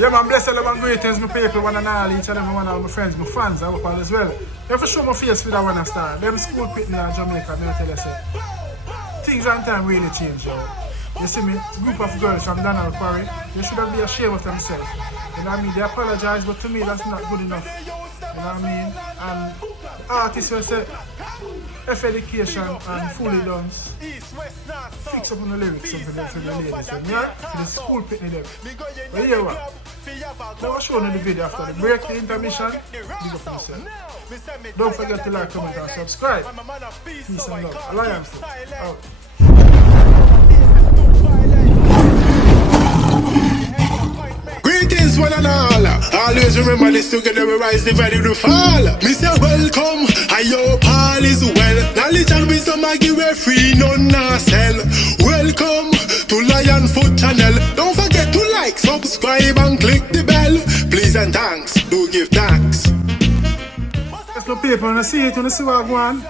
Yeah, man, bless all of my greetings, my people, one and all, each and every one of my friends, my fans, I hope all as well. You have to show my face for that one star. Them school pitting in Jamaica, I tell you, say, things and time really change, yo. You see me, it's a group of girls from Donald Quarry, they shouldn't be ashamed of themselves. You know what I mean? They apologize, but to me, that's not good enough. You know what I mean? And the artists will say, F education and fully dance. Fix up on the lyrics for the ladies, yeah? For the school pitting them. But here what? Now I'll show you the video after the break, the intermission. Big up yourself. Don't forget to like, comment and subscribe. Peace and love. Alliance out. Greetings one and all. Always remember this, together we rise, divided we fall. Me say welcome, I hope all is well. Knowledge and wisdom I give away free, none not sell. Welcome to Lion Foot channel. Don't forget to like, subscribe and click the bell. Please and thanks, do give thanks. Yes, no people, when you see it, when you see what I want.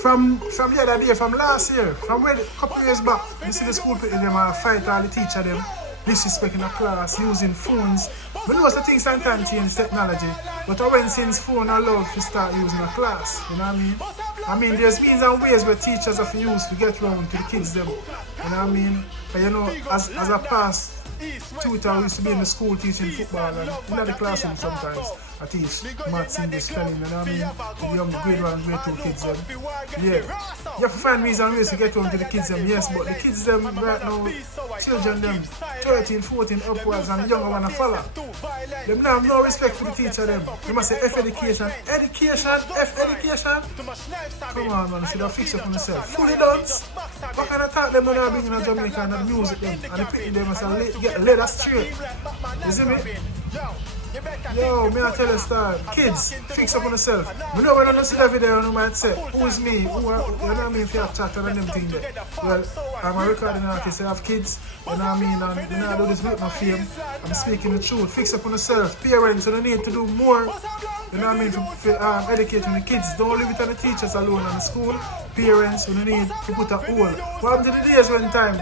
From the other day, from last year, from a couple years back, you see the school people them fight all the teacher them, disrespecting the class, using phones. But those the things sometimes change technology. But when since phone are allowed to start using a class, you know what I mean? I mean, there's means and ways where teachers have used to get around to the kids them. You know what I mean? But you know, as a past tutor who used to be in the school teaching football and in the classroom sometimes I teach maths, English, spelling, you know what I mean? To the young grade 1 and grade 2 kids them. Yeah. You have to find ways and ways to get on to the kids them, yes, but the kids them right now, children them 13, 14 upwards and the younger one to follow. Them now have no respect for the teacher them. They must say F education. Education, F education. Come on man, should have fixed up on themselves. Fully done. What kind of talk them when they bring in Jamaica and the music them and the people them must get the leather straight. You see me? Yo, me I tell you start. Kids, fix up on yourself. We know when I see every day and you might say, who is me? Who are, you know what I mean, if you have chat and them things there. Well, I'm a recording artist, I have kids, you know what I mean, and you know I do this with my fame. I'm speaking the truth. Fix up on yourself. Parents, you don't need to do more, you know what I mean, for educating the kids. Don't leave it on the teachers alone in the school. Parents, you don't need to put a hole. What happened to the days when time?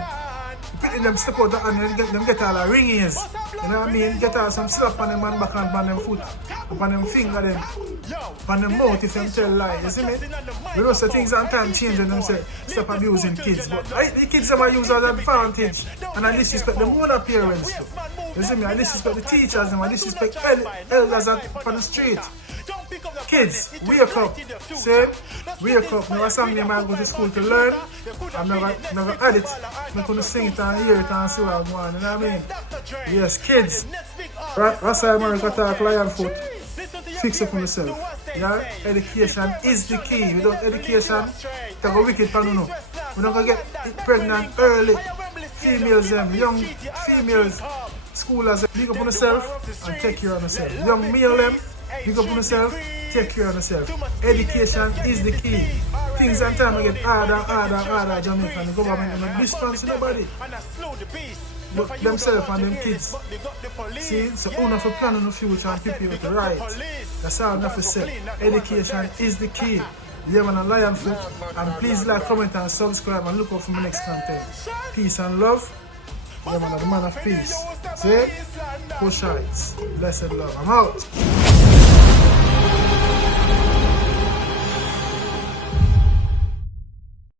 Putting them step out and them get all the ring ears. You know what I mean? Get all some slap on them and back and on them foot, on them finger them, on them mouth if them tell lies. You see me? You know so things and time change and them say stop abusing kids. But the kids them are used as an advantage and I disrespect them more than parents too. You see me? I disrespect the teachers them, I disrespect elders on the street. Kids, wake up. See? Wake up. Now a song they might go to school to learn. I've never had it. I'm going to sing it and hear it and see what I'm going. You know what I mean? Yes, kids. That's why America talk Lion Foot. Fix up on yourself. Yeah? Education is the key. Without education, it's a wicked pan, you know. We're not going to get pregnant early. Females, young females, schoolers, pick up on yourself and take care of yourself. Young male, pick up on yourself, take care of yourself. Education is the key. Things and time get harder, Jamaica. The government don't response to nobody. But themselves and them kids. See, so owner for planning the future and people with the right. That's all I have to say. Education is the key. Yeah man, a Lion Foot. And please like, comment and subscribe and look out for my next content. Peace and love. Yeah man, the man of peace. See? Push heights. Blessed love. I'm out.